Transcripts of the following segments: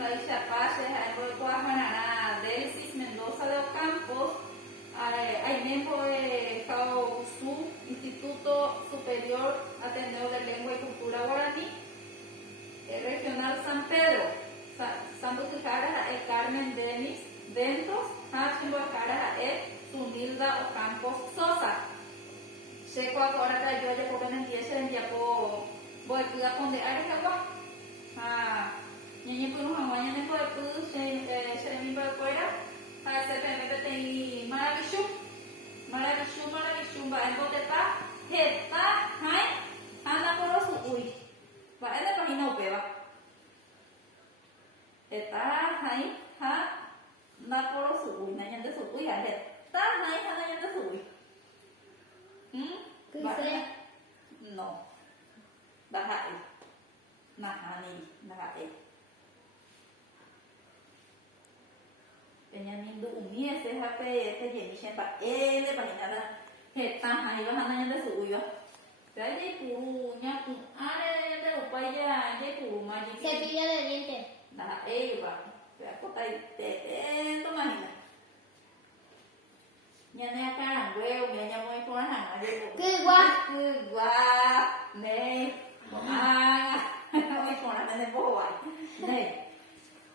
Baixapache, Guajanará, Delcis Mendoza de Ocampos, Ainembo Causu, Instituto Superior Ateneo de Lengua y Cultura Guaraní, Regional San Pedro, Santo Tijara, Carmen Denis, Ventos, Hachimbocara, Sunilda Ocampos Sosa. Checo agora da Joia por Benentiese en Diapo, voy a poner Arecawa. Nhãn phụ hoàng hoa nhãn phụ sẽ mình vào quay đó sẽ phải mấy tên maravilhoso và em có thể ta hết ta hay anda por los ui và em đã phải nấu bè và hết ta hay ha na por los ui này nhận được số ui hết ta hay ha nhận được số ui và no đã hại na hại Peña Mindu Umi, ese jape, este Jenishen pa, ele pa hinada, heta haiba hana yanda suyo. Pero hay puru, ñaku, are yanda upaya, hay puru magic. Cepillo de dientes. Da, eva, pero acota y toma hina. Ñane acá, huevo, me llamo y por hana, Kugwa, ne, hoy por hana de boa, ne.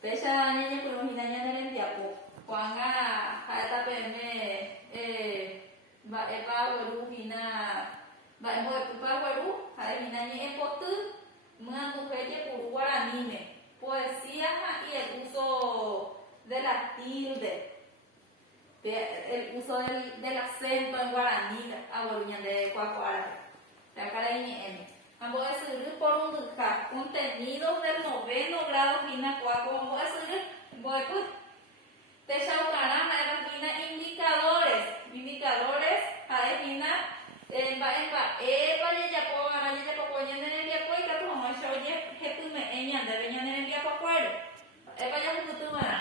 Pesa niña por los hinañas del Endiapo, Juanga, Jata Peme, va Guaru, Hina, va Guaru, Hinaña Epotu, Mujer por Guaranime, poesía y el uso de la tilde, el uso del acento en guaraní, aborigen de Cuacuara, la cara de M. Vamos a seguir por un contenidos del 9º grado fina cuaco. Vamos a seguir, voy pues. Te shaucarán a fina indicadores, a fina, vaya ya po ya en el día pues que tú vamos a oye que tú me eñan de veñan en el día pa cuero. Vaya que tú mana.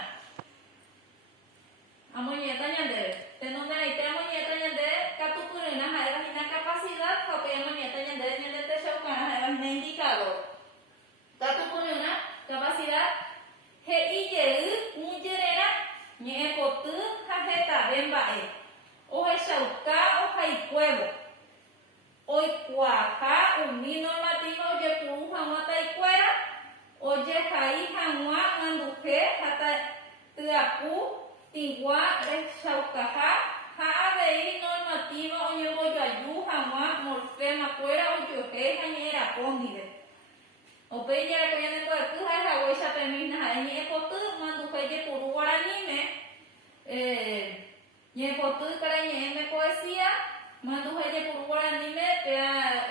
Amoñeta ñande. Te no me te amoñeta ñande, que tú purenas a fina capacidad, porque amoñeta ñande ñande te shaucarán a indicador. Tatu pone una capacidad un genera ñe potu jajeta bembae o shauka o jaicuevo o cuaja un vino latino oye puru jamata y cuera oye jai jamua manduje hasta tuapu tigua shaukaja Jaabei normativo oye boyayu jamua morfema cuera oye jañera póndide o pe ya que ya no puede tú hay la huella femenina en el potu mando que por guaraní y el potu carañe me poesía mando que por guaraní me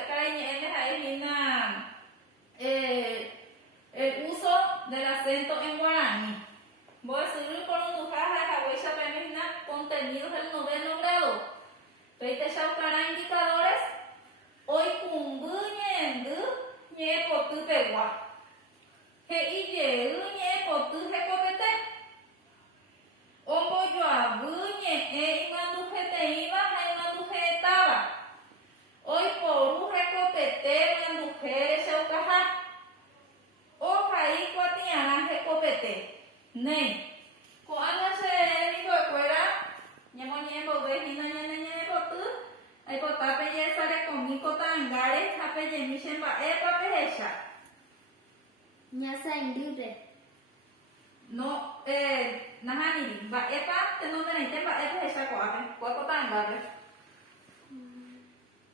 carañe el uso del acento en guaraní voy a subir por un dujaja la huella femenina contenidos del 9º grado te shaucará indicadores hoy cumbuñendo ñe potu pegua he ille ñe potu he copete ombo yo abuñe imandu te iba imandu estaba hoy por recopete imandu se ucaja o ahí cuatiana recopete ne cuando se dijo fuera ñemo ñemo vejina ñe potu ay potape ya sale conmigo tangare tape ya misen ba pape esa Ñasa indure. no nahani ba epa te no te ba epa esa ko tangare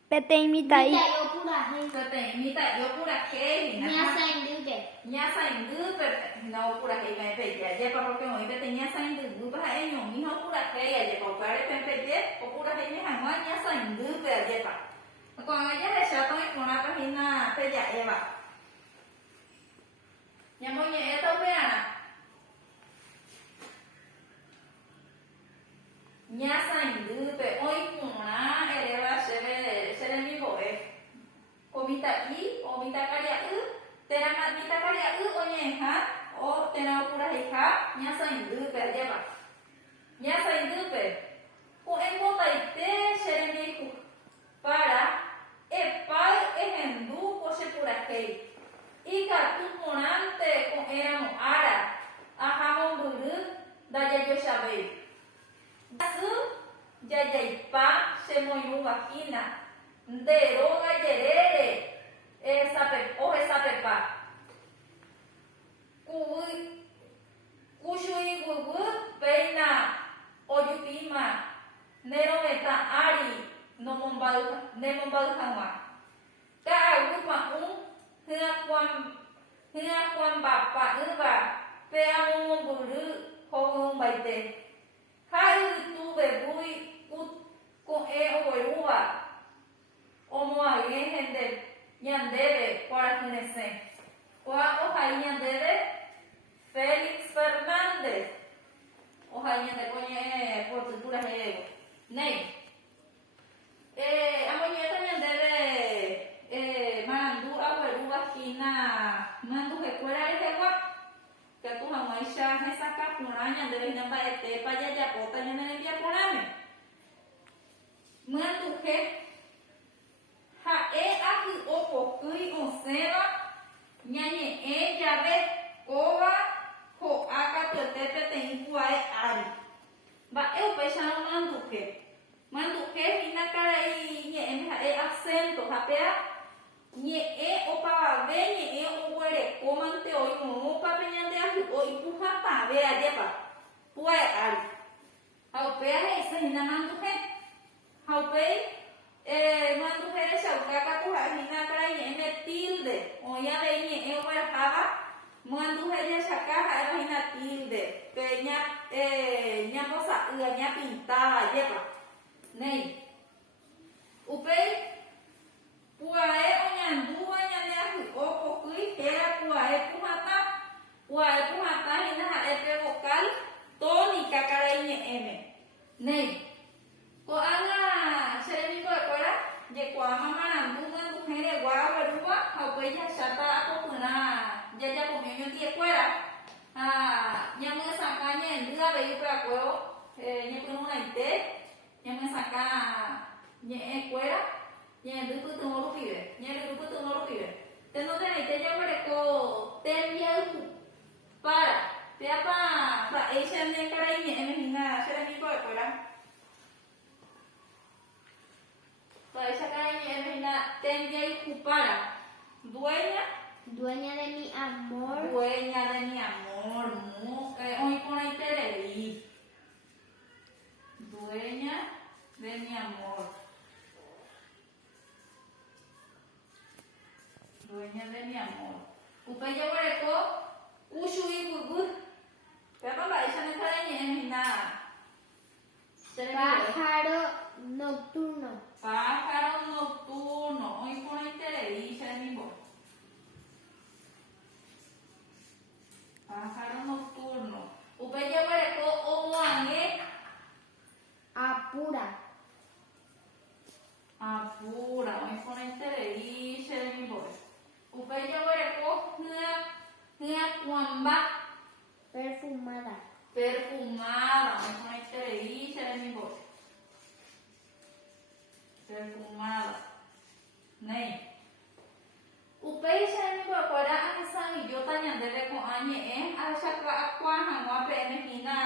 Pete imita yo pura que Ñasa indure. Ñasa indu pero no pura que me pe ya pa porque hoy te ñasa indu ba e no mi no pura que ya pa pare pe pe o pura que me hangwa ñasa indu pe ya pa còn ella es ya tôi con la página pe ya eva ya mo ye to pe ana Ñasa indu pe hoy kuna eleva se mi boe omita karia mita karia oye ha o tena pura hija Ñasa indu pe ya pa Ñasa indu pe o en bota ite se mi para epai ejendu pose pura kei y catu ponante con éramos ara Nderoga yerere. Esa pepa. Kushui gugu peina oyupima. Nero meta ari no mombal hangwa. Ka aguma hua kwan bapa uba. Pe among buru hong baite. Hai tu bebui con e oberua. Omo alguien gente ñandebe para quinese. Kwa ojai ñandebe Félix Fernández. Ojai ñande coñe por cultura gego. Nei. Amoñeta ñandebe mandu abuelua kina mandu que fuera de gua. Que tu hamaisha esa capuna ñandebe ñamba ete pa ya pota ñandebe ya poname. Mandu que Hae ahi opo kui onseva ñañe llave ova ho aka tuetepe tenkuae ari. Ba eu pechano manduke hina karai ñe hae acento hapea ñe opa ve ñe oguere komante oi opa peñande ahi oi puja pa ve ayepa puae ari. Haupea ese hina manduke haupei Mandu jere shaukaka kuha hina kara yene tilde. Oya de nye ewarhaba. Mandu jere shakaja era hina tilde. Peña mosa ña pintada yepa. Nei. Upei puae oñandu oñane ahi opo kui era puae pujata hina epe vocal tónica kara yene. Nei. Ko ana seremi ko ekora je kwa mama nandu mandu jere gua berua haupei ya shata akopuna ya komenyo ti ekora nyame sakanya ndua bei pra kweo nye pununa ite nyame saka nye ekora nye ndu tungoro pibe teno tena ite ya mereko temia para te apa pra Asian ne kara nye hina seremi ko ekora. Para esa calle es tenga y cupara. Dueña de mi amor. Dueña de mi amor. Hoy con el televí. Dueña de mi amor. Dueña de mi amor. Upaya wareko. Ushui gugu. Pero para esa no está en nada. Pájaro nocturno. Pájaro nocturno. Hoy por ahí televisa de mi voz. Pájaro nocturno. Upaya wareko omuange. Apura. Apura. Hoy por ahí televisa de mi voz. Upaya wareko hea kuamba. Perfumada. Perfumada. Hoy por ahí televisa de mi voz. Perfumada. Nei. Upei shani ko kora asan yota nyandere ko anye ashaka akwa hangwa pe hina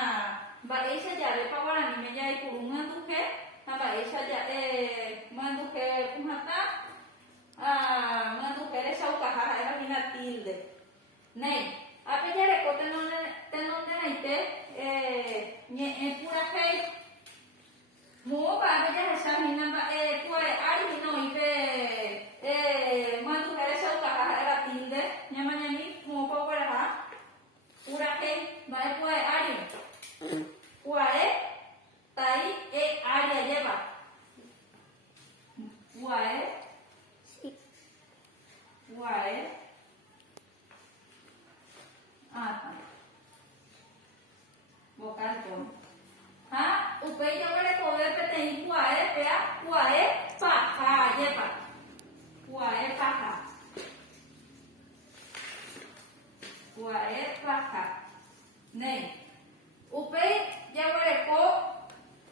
ba esha jare pa wala ni me jai kurungan duke ba esha jare manduke kumata manduke re shauka ha era hina tilde. Nei. Ape jare ko tenon naite nye pura hei mo ba be ja sa hina ba puai ari no ipe mandu kare sa ka era tinde nyama nyami mo pa ora ha pura ke ba puai ari puai tai ari lleva puai vocal con ha upei yo le poder pe ten puae pea puae paja yepa puae paja nei upei ya le ko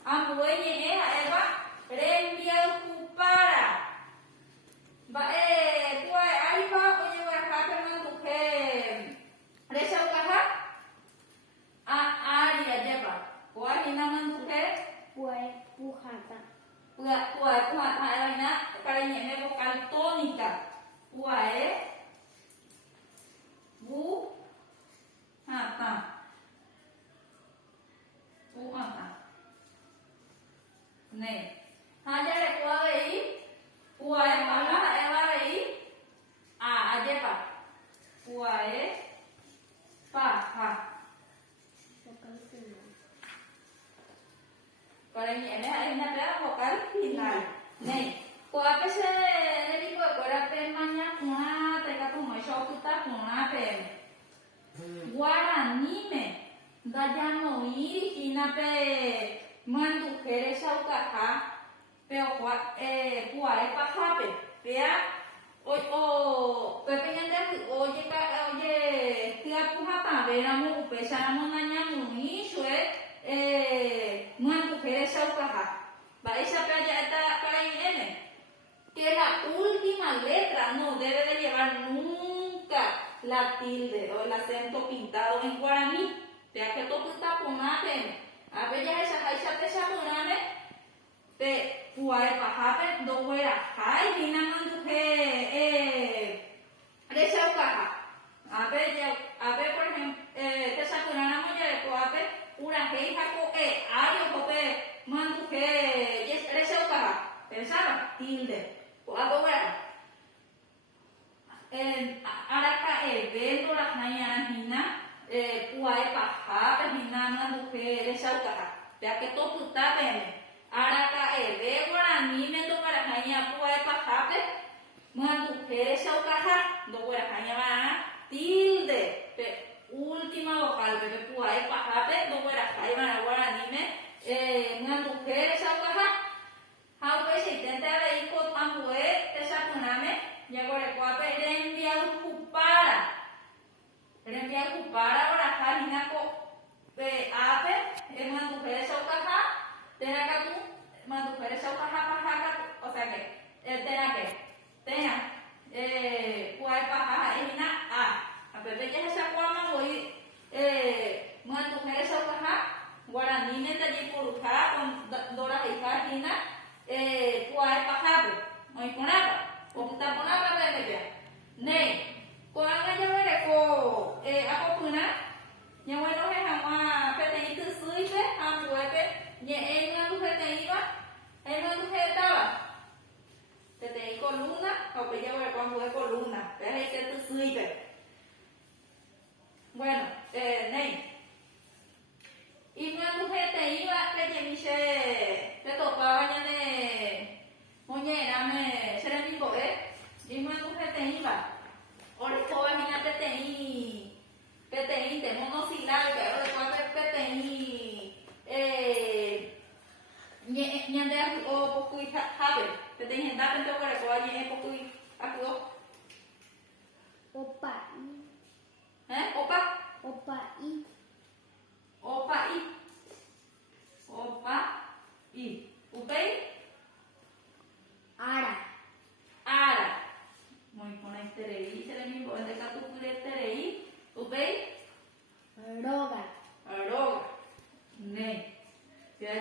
ambueñe a eva rembia ocupara ba puae ai pa oye wa ka pe mandu ke resa ukaha ari yepa puae hina mandu ke Puai pujata. puae pujata era hina kare Vocal final. Para mí, en la vocal final. Này, cô áp sẽ đi qua cô áp mañana kuna te ka tu mai shau kita kuna pe. Guarani me da ya no ir hina pe mandu kere shau ka ha pe o kwa pua e pa ha pe. Pe a o pe pe nyanda oye ka oye tia pu ha ta ve na mo pe sa mo na nya mo ni shue mandu kere shau ka ha. Va esa pe ya está para en que la última letra no debe de llevar nunca la tilde o el acento pintado en guaraní. Vea que todo está ponate. A ver ya esa te shamuname. Te puai pahape do fuera. Ay, vina manduke de shaukaha. A ver por ejemplo, te shamuname ya de coape una heija ko ayo cope manduke de shaukaha. Pensaba tilde. Ahora, araka evento la mañana hina, puai paha, hina manduke shaukaha. Vea que todo está bien. Araka evento guarani me to para hanya puai paha, manduke shaukaha. Do para hanya va tilde. Última vocal, pero puai paha, do para hanya guarani me manduke shaukaha. How pues si intenta ver con ambue te sapuname ya gore cuape rembia ocupara ora hina ko ape mandu pere saukaha tena tu mandu pere saukaha paha o sea que tena puai paha hina a pepe ya se acuerda hoy mandu pere saukaha guarani ne ta ji puruja con dora hina puai pahabe, oi ponaba, o kita ponaba bebe. Nei, ko anga jawere ko ako puna, nyawa no he hama pete itu suite, am buete, nye enga tu pete iba, enga tu hetaba. Pete I columna, o pe jawere ko ambue columna, pete ite tu suite. Bueno, nei. Y una mujer te iba, que te dice, te tocaba ya de moñera, se le dijo, y una mujer te iba, ahora toda niña te de monosilábica, ahora después te ñande o poco y habe, te gente da pente ahora que vaya poco y acudo. Opa. Opa. Opa I. Opa I. Upei? Ara. Muy con terei, se le mismo, de catu pure terei. Upei? Roga. Ne. Ya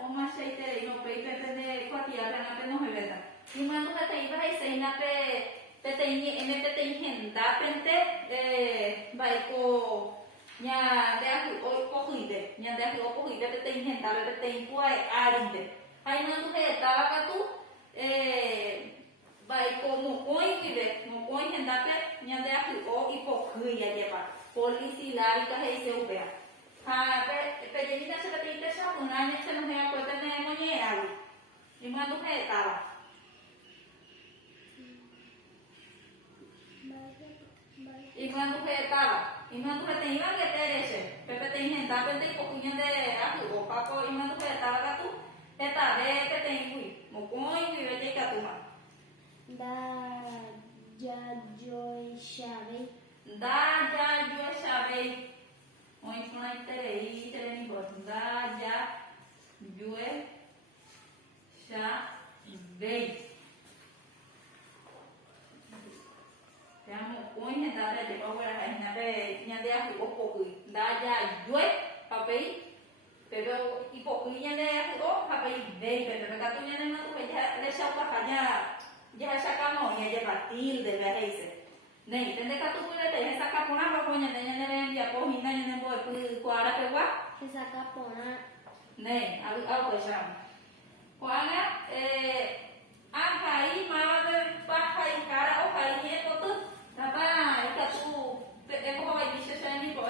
oma sei terei no pei pepe de cuatia rana pe no hebeta. Y mando que te iba a decir na pe te ingenda pente baiko nya de aku pokuide te ingenda te impuai arinde. Aí mando que tava catu baiko mokoi ingenda pe nya de aku ipokuia lleva. Polisilábica ese upea. Pe jenita se te interesa una año se nos vea cuenta de moñera. Y mando que tava. Y cuando se estaba, y cuando se tenía que terese, pepe te ingenta, pepe te cocuña de ajo, papo, y cuando se estaba gatu, esta vez te tengo, mocoy, y vete catuma. Da ya yo sabei. Hoy con la terei, terei, da ya yo sabei. Amo coin da de agora na be nya de aku opoku da ya yue papai pero ipoku nya de aku papai dei pero ka tu nya na tu ya le sa pa ya sa ka no nya ya batil de beise nei tende ka tu pure te sa ka pona ro nya nya ne ya po hinna nya bo pu kwara pe wa Se saca pona. nei au ko sa kwana ahai ma de pa hai kara o hai ne ko tu Tapa, ika tu, ko ba dice sa ni po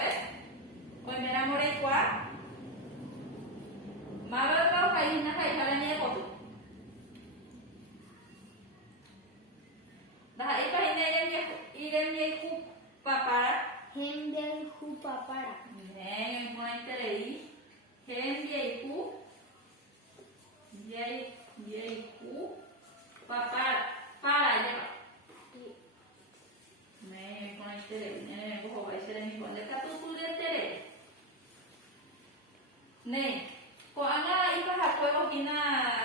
papara. Nen, con enterei. Gen, yeiku. Yeiku. Papara. Para, lleva. Nen, con enterei. Nen, cojo, vai ser mi con. Deca tu de enterei. Nen, con anga iba a juego kina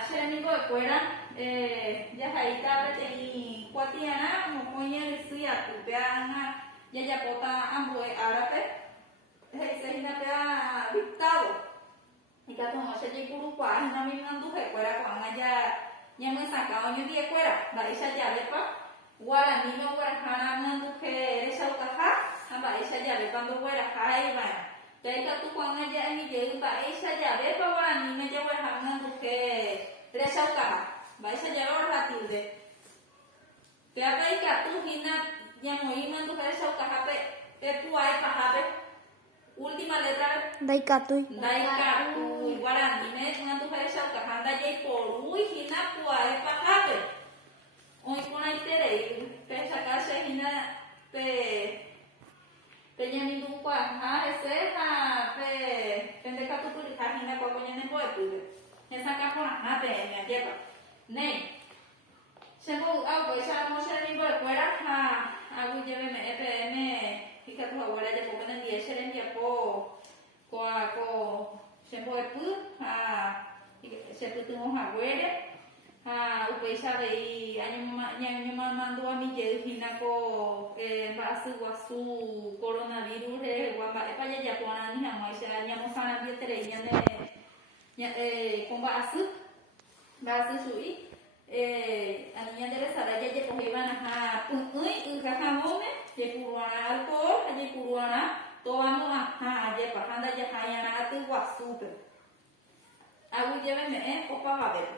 ser mi con fuera. Ya ahí está, teni cuatiana, mo coña de suya, tu peana. Ya pota ambue árabe. Se hina pea victado. Y que como se llega Uruguay, no me mandu que fuera con ya me sacaba yo día fuera, va esa llave pa. Guarani no fuera jana mandu que eres aucaja, va esa llave cuando fuera jai va. Ya que tú cuando ya mi llega va esa llave pa guarani me lleva jana mandu que eres aucaja, va esa llave ahora tilde. Te ha que tú hina ya muy mandu que eres aucaja pe tu hay pajabe. Última letra. Daikatui. Daikatui. Guarani me una tu pareja que anda ya por uy hina puare pajabe. Hoy con ahí terei. Pe sacarse hina pe llami du pa ha ese ha pe pendekatu tu ha hina ko konya ne boe tu. Ne saca por ha pe me lleva. Ne. Se mo au sa mo se mi boe fuera ha agu lleve me me hika tu ahora ya poco en día se ya po se puede se puede hacer upei sabe año mandó a mi hina ko basu guasu coronavirus guamba para ya pona ni hamo ya llamo sana dia tere con basu sui aninya dere sara ya je pohibana ha ui kakamome je puruana alcohol je puruana toano ha je pahanda je hayana atu wasupe agu je me opa va ver